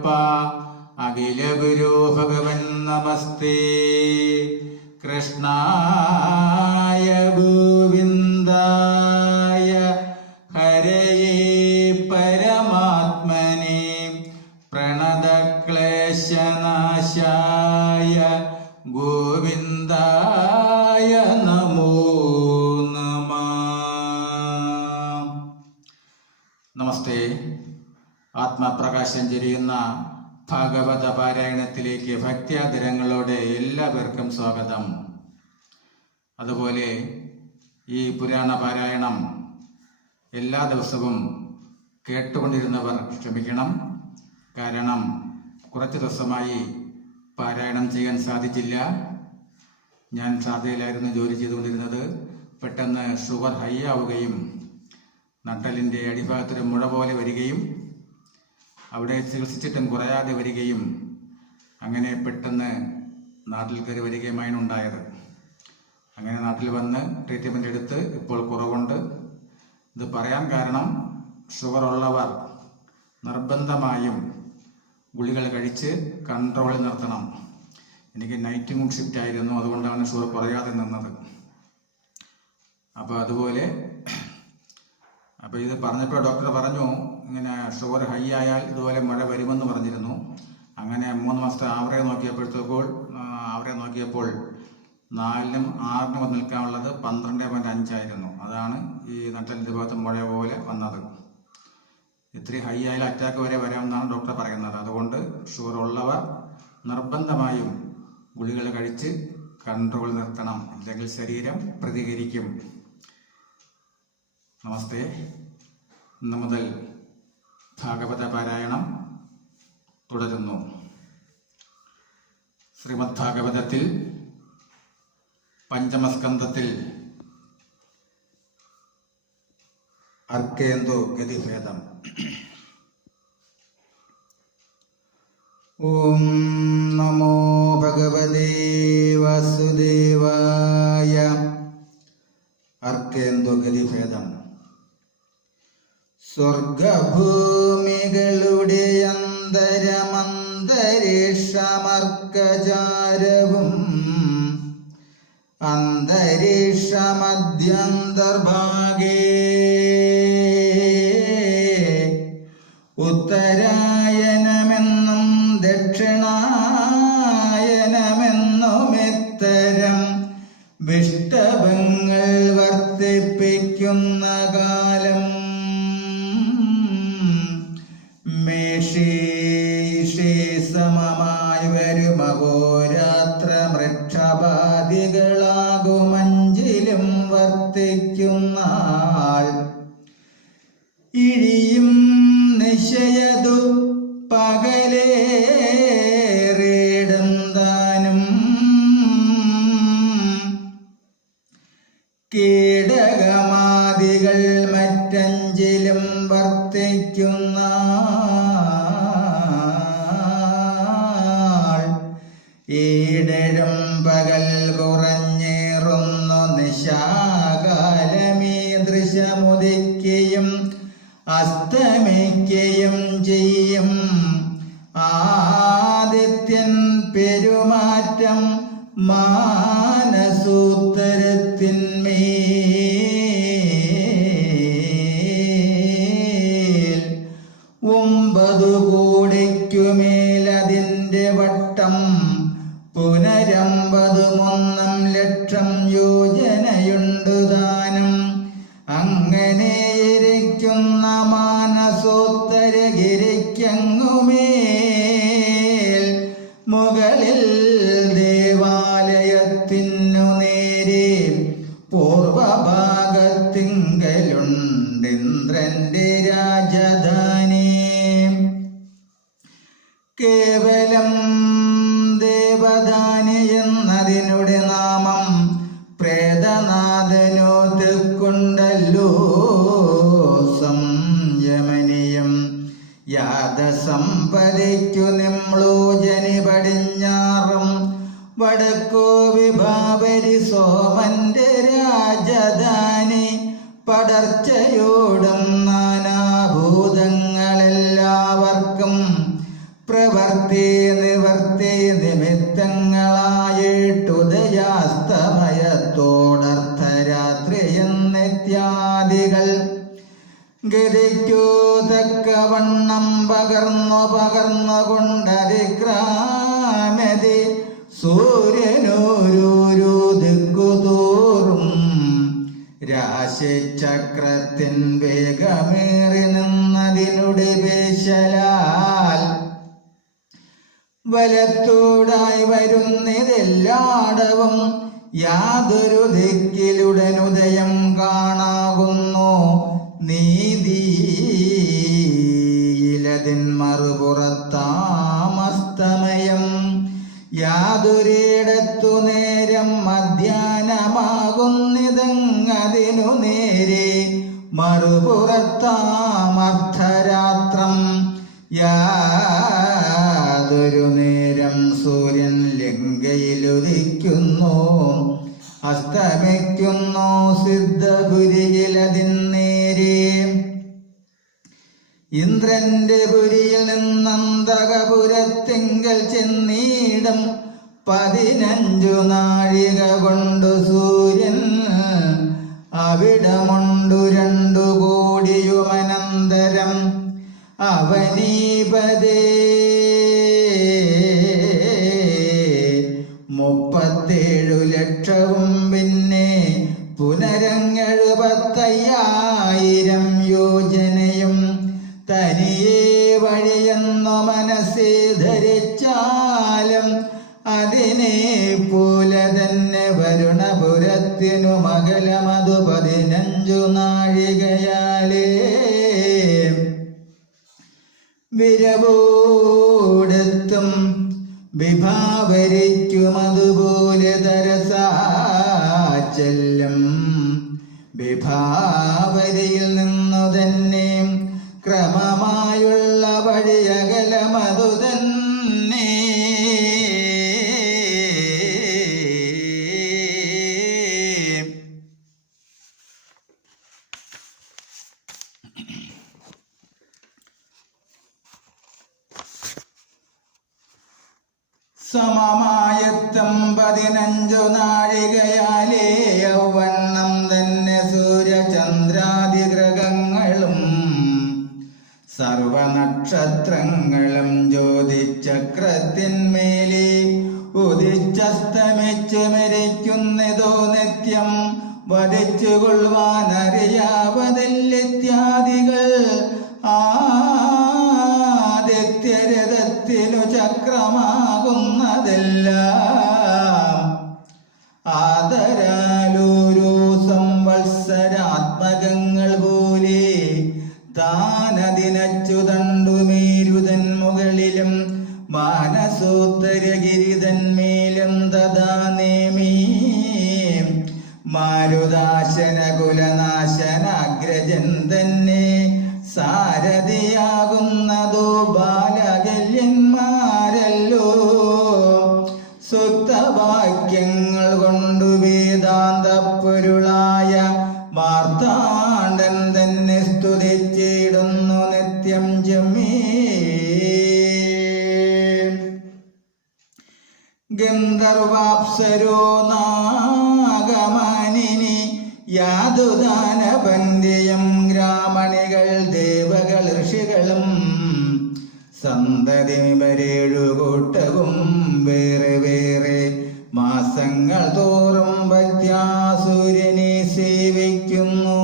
ഗുരുവായൂരപ്പ അഖില ഗുരു നമസ്തേ. കൃഷ്ണായ ഗോവിന്ദായ ആത്മപ്രകാശം ചെരിയുന്ന ഭാഗവത പാരായണത്തിലേക്ക് ഭക്തിയാദരങ്ങളോടെ എല്ലാവർക്കും സ്വാഗതം. അതുപോലെ ഈ പുരാണ പാരായണം എല്ലാ ദിവസവും കേട്ടുകൊണ്ടിരുന്നവർ ക്ഷമിക്കണം. കാരണം കുറച്ച് ദിവസമായി പാരായണം ചെയ്യാൻ സാധിച്ചില്ല. ഞാൻ സാധ്യതയിലായിരുന്നു ജോലി ചെയ്തുകൊണ്ടിരുന്നത്. പെട്ടെന്ന് ഷുഗർ ഹൈ ആവുകയും നട്ടലിന്റെ അടിഭാഗത്തൊരു മുഴ പോലെ വരികയും അവിടെ ചികിത്സിച്ചിട്ടും കുറയാതെ വരികയും അങ്ങനെ പെട്ടെന്ന് നാട്ടിൽ കയറി വരികയുമാണ് ഉണ്ടായത്. അങ്ങനെ നാട്ടിൽ വന്ന് ട്രീറ്റ്മെന്റ് എടുത്ത് ഇപ്പോൾ കുറവുണ്ട്. ഇത് പറയാൻ കാരണം ഷുഗർ ഉള്ളവർ നിർബന്ധമായും ഗുളികൾ കഴിച്ച് കൺട്രോളിൽ നിർത്തണം. എനിക്ക് നൈറ്റ് മൂഡ് ഷിഫ്റ്റ് ആയിരുന്നു. അതുകൊണ്ടാണ് ഷുഗർ കുറയാതെ നിന്നത്. അപ്പോൾ അതുപോലെ അപ്പോൾ ഇത് പറഞ്ഞപ്പോൾ ഡോക്ടർ പറഞ്ഞു ഇങ്ങനെ ഷുഗർ ഹൈ ആയാൽ ഇതുപോലെ മഴ വരുമെന്ന് പറഞ്ഞിരുന്നു. അങ്ങനെ മൂന്ന് മാസത്തെ ആവറേജ് നോക്കിയപ്പോഴത്തേക്കോൾ ആവറേ നോക്കിയപ്പോൾ നാലിനും ആറിനും നിൽക്കാനുള്ളത് പന്ത്രണ്ട് പോയിന്റ് അഞ്ചായിരുന്നു അതാണ് ഈ നട്ടലിന്റെ ഭാഗത്ത് മഴ പോലെ വന്നത്. ഇത്രയും ഹൈ ആയാലും അറ്റാക്ക് വരെ വരാമെന്നാണ് ഡോക്ടർ പറയുന്നത്. അതുകൊണ്ട് ഷുഗർ ഉള്ളവർ നിർബന്ധമായും ഗുളികൾ കഴിച്ച് കൺട്രോൾ നിർത്തണം. ഇല്ലെങ്കിൽ ശരീരം പ്രതികരിക്കും. നമസ്തേ. ഇന്ന് മുതൽ ഭാഗവത പാരായണം തുടരുന്നു. ശ്രീമദ് ഭാഗവതത്തിൽ പഞ്ചമസ്കന്ധത്തിൽ അർക്കേന്ദു ഗതിഭേദം. ഓം നമോ സ്വർഗഭൂമികളുടെ അന്തരമന്തരീക്ഷമർക്കചാരവും അന്തരീക്ഷമധ്യന്തർഭാഗേ ഉത്തരായനമെന്നും ദക്ഷിണായനമെന്നും ഇത്തരം വിഷ്ടഭങ്ങൾ വർദ്ധിപ്പിക്കുന്ന കാലം ഒമ്പതു കോടിക്കുമേലതിന്റെ വട്ടം പുനരമ്പതുമൊന്നം ലക്ഷം യോജനയുണ്ടു സമ്പതിക്കു നിമ്ലൂജനി പടിഞ്ഞാറും വടക്കോ വിഭാവരി സോമന്റെ രാജധാനി പടർച്ചയോടും നാനാഭൂതങ്ങളെല്ലാവർക്കും പ്രവർത്തി നിവർത്തി നിമിത്തങ്ങളായിട്ടുദയാസ്തമയത്തോടർത്ഥരാത്രി എന്നിത്യാദികൾ ഗതിക്കു തക്കവണ്ണം പകർന്നു പകർന്നു കൊണ്ടതിക്രാമതി സൂര്യനോരോ ദിക്കുതോറും. രാശിചക്രത്തിൻ വേഗമേറി നിന്നതിനുടെ പേശലാൽ. വലത്തോടായി വരുന്നതെല്ലാടവും യാതൊരു ദിക്കിലുടനുദയം കാണാകുന്നു മറുപുറത്താമർദ്ധരാത്രം യാതൊരു നേരം സൂര്യൻ ലങ്കയിലുദിക്കുന്നു അസ്തമിക്കുന്നു സിദ്ധപുരിയിലതിൻ നേരെ ഇന്ദ്രന്റെ പുരിയിൽ നിന്നന്തകപുരത്തിങ്കൽ ചെന്നീടം. പതിനഞ്ചു നാഴിക കൊണ്ടു സൂര്യൻ അവിടമുണ്ടു രണ്ടു അവനീപതേ മുപ്പത്തേഴു ലക്ഷവും പിന്നെ പുനരങ്ങെഴുപത്തയ്യായിരം യോജനയും തനിയെ വഴിയെന്നു മനസ്സേ ധരിച്ചാലും അതിനെ പോലെ തന്നെ വരുണപുരത്തിനു മകലമതു പതിനഞ്ചു നാഴികയാലേ വിരവോടെത്തും വിഭാവരിക്കുമതുപോലെ ചെല്ലും. വിഭാവരിയിൽ സമമായത്തം പതിനഞ്ചു നാഴികയാലേ യൗവണ്ണം തന്നെ സൂര്യചന്ദ്രാദിഗ്രഹങ്ങളും സർവനക്ഷത്രങ്ങളും ജ്യോതിചക്രത്തിന്മേലെ ഉദിച്ചസ്തമിച്ചു മരിക്കുന്നതോ നിത്യം വധിച്ചുകൊള്ളുവാനറിയാവതില്ലിത്യാദികൾ ആദിത്യരഥത്തിനു ചക്രമാകുന്നതെല്ലാം വേറെ മാസങ്ങൾ തോറും ഭക്യാസൂര്യനെ സേവിക്കുന്നു.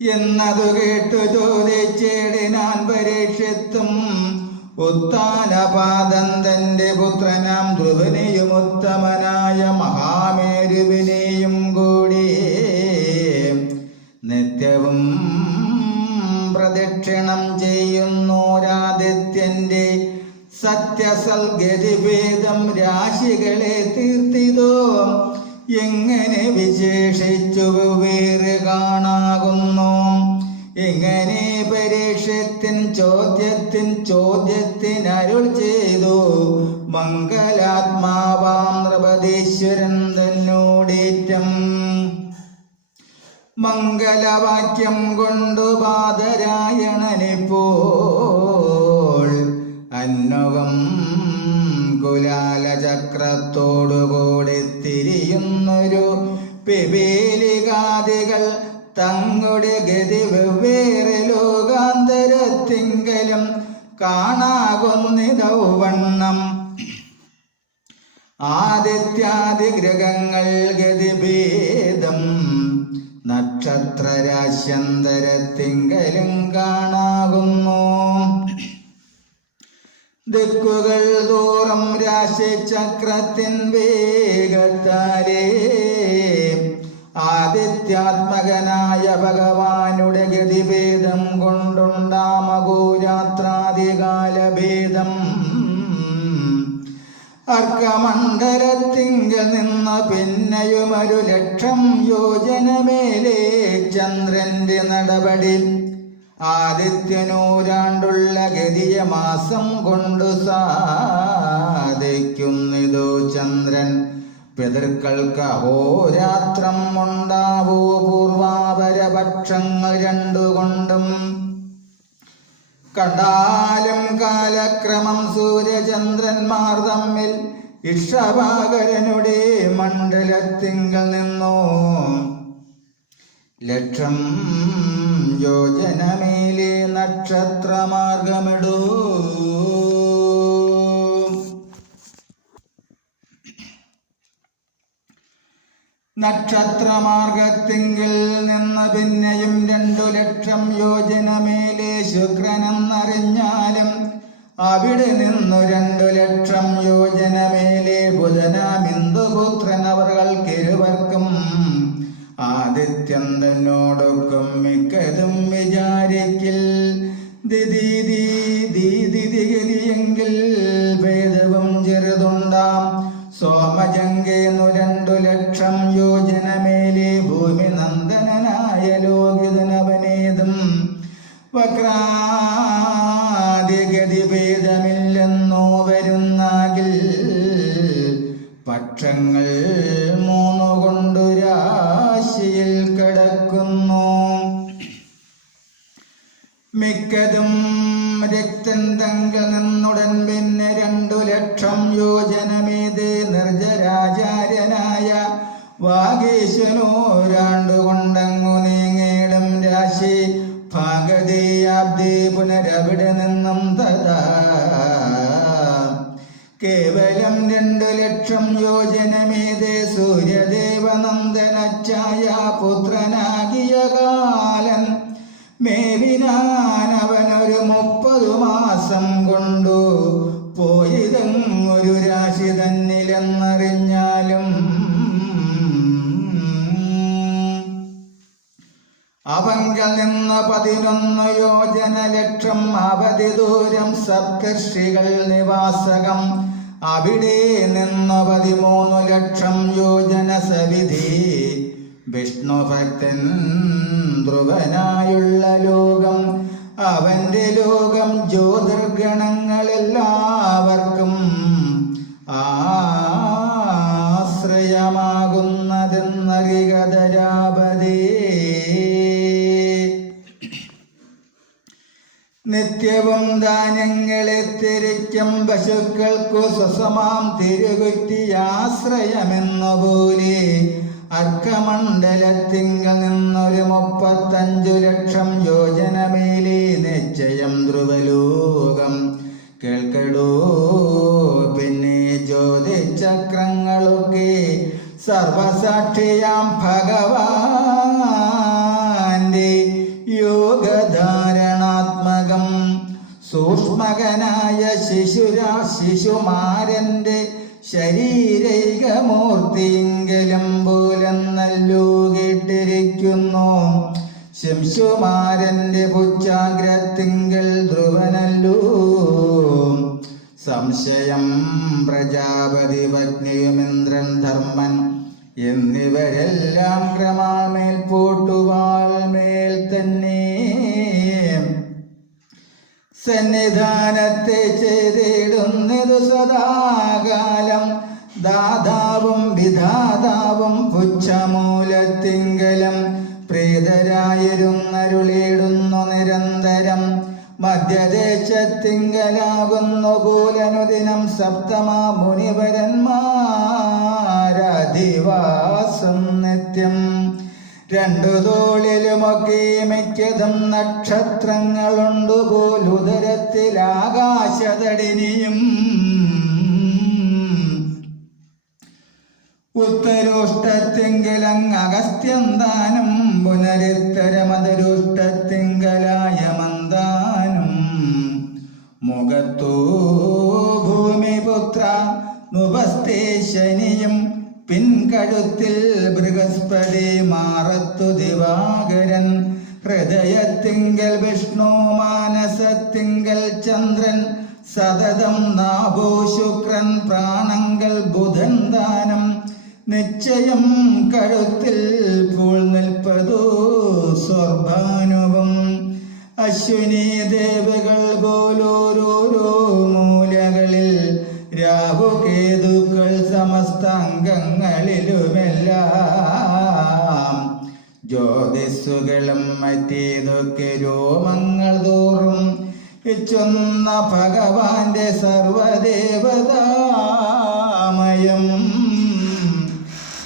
എന്നതു കേട്ടു ചോദിച്ചേടിനാൻ പരീക്ഷത്തും ഉത്താനപാദം തന്റെ പുത്രനാം ധ്രുവനെയും ഉത്തമനായ മഹാമേരുവിനെയും കൂടി നിത്യവും പ്രദക്ഷിണം സത്യസൽഗതിഭേദം രാശികളെ തീർത്തിതോ? എങ്ങനെ വിശേഷിച്ചു വേറെ കാണാകുന്നു? എങ്ങനെ പരീക്ഷത്തിൻ ചോദ്യത്തിൻ ചോദ്യത്തിന് അരുൾ ചെയ്തു? മംഗലാത്മാവാം നൃപതീശ്വരൻ തന്നോടേറ്റം. മംഗലവാക്യം കൊണ്ടു ബാധരായണനിപ്പോൾ അന്നകം കുലാലചക്രത്തോടുകൂടി തിരിയുന്നൊരു പിബീലികാദികൾ തങ്ങളുടെ ഗതി വെവ്വേറെ ലോകാന്തരത്തിങ്കലും കാണാകുന്നിതവണ്ണം ആദിത്യാദി ഗ്രഹങ്ങൾ ഗതിഭേദം നക്ഷത്രരാശ്യന്തരത്തിങ്കലും കാണാകുന്നു. ദിക്കുകൾ തോറും രാശിചക്രത്തിൻ വേഗത്താലേ. ആദിത്യാത്മകനായ ഭഗവാനുടെ ഗതിഭേദം കൊണ്ടുണ്ടാമകൂരാത്രാദികാലഭേദം അർക്കമണ്ഡലത്തിങ്കൽ നിന്ന് പിന്നെയുമൊരു ലക്ഷം യോജനമേലേ ചന്ദ്രന്റെ നടപടി. ആദിത്യനൂരാണ്ടുള്ള ഗതിയ മാസം കൊണ്ടു സാധിക്കുന്നിതോ ചന്ദ്രൻ. പിതൃക്കൾക്ക് അഹോരാത്രം ഉണ്ടാവൂ പൂർവാപരപക്ഷങ്ങൾ രണ്ടുകൊണ്ടും. കണ്ടാലും കാലക്രമം സൂര്യചന്ദ്രന്മാർ തമ്മിൽ ഇഷഭാകരനുടെ മണ്ഡലത്തിങ്കൽ നിന്നോ. ലക്ഷം യോജനമേലെ നക്ഷത്രമാർഗമിടൂ. നക്ഷത്രമാർഗത്തിങ്കിൽ നിന്ന് പിന്നെയും രണ്ടു ലക്ഷം യോജനമേലെ ശുക്രനെന്നറിഞ്ഞാലും അവിടെ നിന്നു രണ്ടു ലക്ഷം യോജനമേലെ ബുധന ബിന്ദുപുത്രൻ അവർകൾക്കിരുവർക്കും ആദിത്യൻ തന്നോടൊക്കും മിക്കതും വിചാരിക്കിൽ. ദിദീതി മിക്കതും രക്തം തങ്ക നിന്നുടൻ പിന്നെ രണ്ടു ലക്ഷം യോജനമേത് നിർജരാചാര്യനായ വാഗീശനോ കൊണ്ടങ്ങു നീങ്ങേടും രാശി ഭാഗതീയാബ്ദി പുനരവിടെ നിന്നും തഥാ. കേവലം രണ്ടു ലക്ഷം യോജനമേത് സൂര്യദേവനന്ദനച്ചായ പുത്രനാകിയ കാലൻ മേവിനാനവനൊരു മുപ്പതു മാസം കൊണ്ടു പോയതെങ്ങൊരു രാശി തന്നിലെന്നറിഞ്ഞാലും അവങ്കൽ നിന്ന് പതിനൊന്ന് യോജന ലക്ഷം അവധി ദൂരം സത്കർഷികൾ നിവാസകം. അവിടെ നിന്ന് പതിമൂന്ന് ലക്ഷം യോജന സവിധി. വിഷ്ണു ഭക്തൻ ധ്രുവനായുള്ള ലോകം? അവന്റെ ലോകം ജ്യോതിർഗണങ്ങളെല്ലാവർക്കും ആശ്രയമാകുന്നതെന്നറികതരാപതേ. നിത്യവും ധാന്യങ്ങളെ തിരിക്കും പശുക്കൾക്കു സ്വസമാം തിരുകുറ്റി ആശ്രയമെന്നുപോലെ പോലെ അർക്കമണ്ഡലത്തിങ്കൽ നിന്നൊരു മുപ്പത്തഞ്ചു ലക്ഷം യോജനമേലെ നിശ്ചയം ധ്രുവലോകം. കേൾക്കടോ പിന്നെ ജ്യോതിചക്രങ്ങളൊക്കെ സർവസാക്ഷിയാം ഭഗവാന്റെ യോഗധാരണാത്മകം. സൂക്ഷ്മകനായ ശിശുരാ ശിശുമാരന്റെ ശരീരൈകമൂർത്തിയെങ്കിലും ശംശുമാരന്റെ പുച്ചാഗ്രത്തിങ്കൽ ധ്രുവനല്ലോ. സംശയം പ്രജാപതി പത്നിയുമിന്ദ്രൻ ധർമ്മൻ എന്നിവരെല്ലാം ക്രമാമേൽ പോട്ടുവാൾ മേൽ തന്നെ. സന്നിധാനത്തെ ചെയ്തിടുന്നതു സദാകാലം ദാതാവും വിധാതാവും പുച്ഛമൂലത്തിങ്കലം പ്രീതരായിരുന്നരുളിയിടുന്നു നിരന്തരം. മധ്യദേശത്തിങ്കലാകുന്നു കൂലനുദിനം സപ്തമാ മുനിവരന്മാരധിവാസം നിത്യം. രണ്ടു തോളിലുമൊക്കെ മിക്കതും നക്ഷത്രങ്ങളുണ്ടുപോലുദരത്തിലാകാശതടിനിയും ഉത്തരോഷ്ടത്തിങ്കലങ് അഗസ്ത്യന്താനം പുനരുത്തരമതരോഷ്ടത്തിങ്കലായ മന്ദാനം മുഖത്തോ ഭൂമിപുത്ര നുപസ്തേ ശനിയും പിൻകഴുത്തിൽ ബൃഹസ്പതി മാറത്തു ദിവാകരൻ. ഹൃദയത്തിങ്കൽ വിഷ്ണു മാനസത്തിങ്കൽ ചന്ദ്രൻ. സതതം നാഭോ ശുക്രൻ പ്രാണങ്കൽ ബുധൻ ദാനം. നിശ്ചയം കഴുത്തിൽ പൂൾ നിൽപ്പതോ സ്വർഭാനുവും അശ്വിനി ദേവകൾ പോലോരോരോ മൂലകളിൽ രാഹുകേതുക്കൾ സമസ്ത അംഗങ്ങളിലുമെല്ലാം ജ്യോതിസ്സുകളും മറ്റേതൊക്കെ രോമങ്ങൾ തോറും ഇച്ചൊന്ന ഭഗവാന്റെ സർവദേവതാമയം.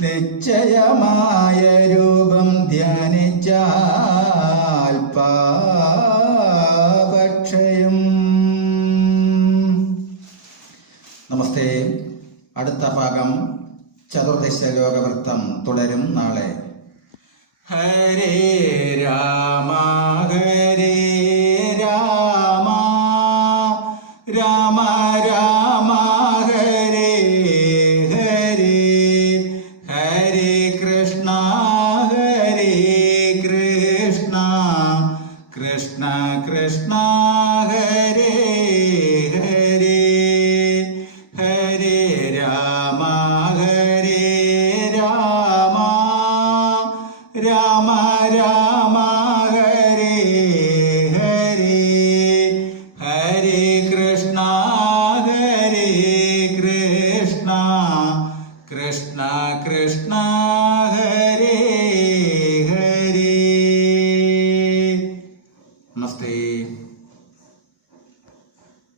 നിശ്ചയമായ രൂപം ധ്യാനിച്ചാൽ നമസ്തേ. അടുത്ത ഭാഗം ചതുർദശ ലോകവൃത്തം തുടരും നാളെ. കൃഷ്ണ ഹരേ.